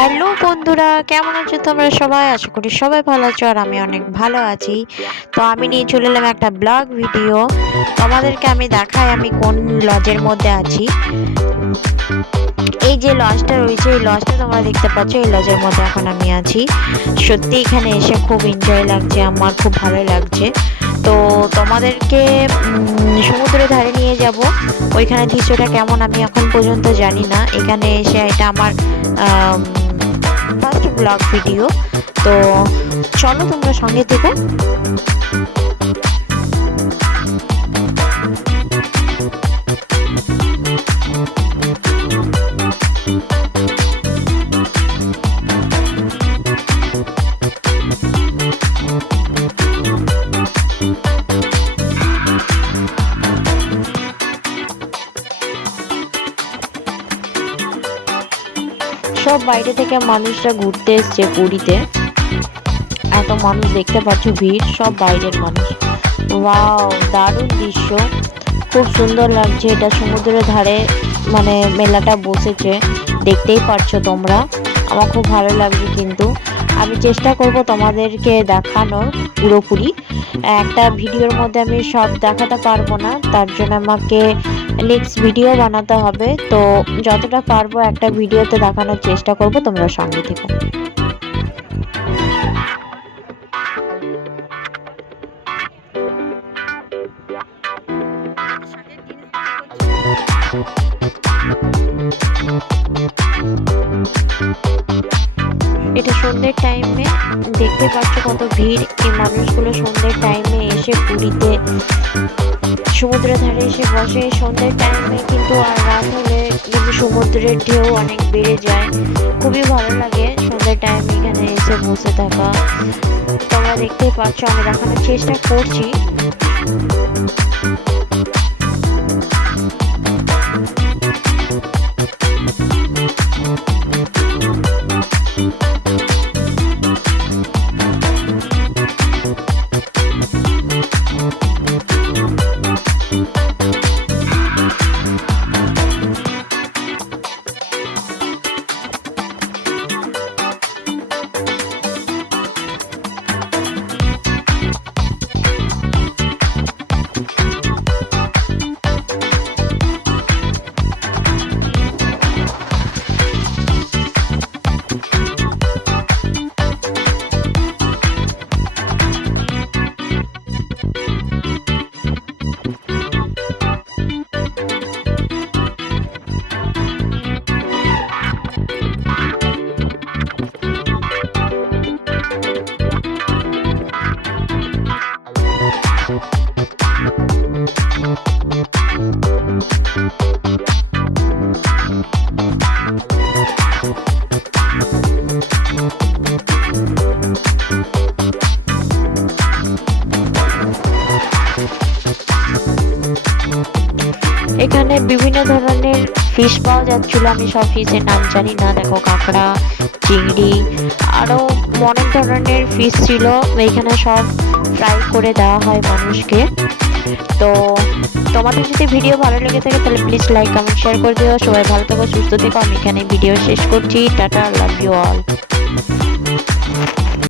Hello বন্ধুরা, কেমন আছো তোমরা সবাই? আশা করি সবাই ভালো আছো আর আমি অনেক ভালো আছি। তো আমি নিয়ে চলে এলাম একটা ব্লগ ভিডিও। তোমাদেরকে আমি দেখাই আমি কোন লজের মধ্যে আছি। এই যে লজটা রয়েছে, এই লজটা তোমরা দেখতে পাচ্ছ, এই লজের মধ্যে এখন আমি আছি। সত্যি এখানে এসে খুব এনজয় লাগছে, আমার খুব ভালো লাগছে। তো তোমাদেরকে সমুদ্রের ধারে নিয়ে যাব। ওইখানে দৃশ্যটা কেমন আমি এখন পর্যন্ত জানি না। এখানে এসে এটা আমার ব্লগ ভিডিও তো চলো তোমরা সঙ্গে থেকো। সব বাইরে থেকে মানুষরা ঘুরতে এসছে পুরীতে। এত মানুষ দেখতে পাচ্ছ, ভিড়, সব বাইরের মানুষ। ওয়াও, দারুণ দৃশ্য। খুব সুন্দর লাগছে, এটা সমুদ্রের ধারে মানে মেলাটা বসেছে। দেখতেই পারছ তোমরা। আমার খুব ভালো লাগছে কিন্তু। আমি চেষ্টা করব তোমাদেরকে দেখানোর পুরোপুরি। একটা ভিডিওর মধ্যে আমি সব দেখাতে পারব না, তার জন্য আমাকে নেক্সট ভিডিও বানাতে হবে। তো যতটা পারব একটা ভিডিওতে দেখানোর চেষ্টা করব, তোমরা সঙ্গে থেকো। এটা সন্ধ্যের টাইমে দেখতে পাচ্ছ কত ভিড়। এই মানুষগুলো সন্ধ্যের টাইমে এসে পুরীতে সমুদ্রের ধারে এসে বসে, সন্ধ্যের টাইমে কিন্তু আর রাত হলে কিন্তু সমুদ্রের ঢেউ অনেক বেড়ে যায়, খুবই ভালো লাগে। সন্ধ্যের টাইমে এখানে এসে বসে থাকা। তোমরা দেখতে পাচ্ছ, আমি দেখানোর চেষ্টা করছি। এখানে বিভিন্ন ধরনের ফিশ পাওয়া যাচ্ছিল। আমি সব ফিশের নাম জানি না। দেখো কাঁকড়া, চিংড়ি আরও অনেক ধরনের ফিশ ছিল। এখানে সব ফ্রাই করে দেওয়া হয় মানুষকে। তো তোমাদের যদি ভিডিও ভালো লেগে থাকে, তাহলে প্লিজ লাইক কমেন্ট শেয়ার করে দিও। সবাই ভালো থাকো, সুস্থ থেকো। আমি এখানে ভিডিও শেষ করছি। Tata love you all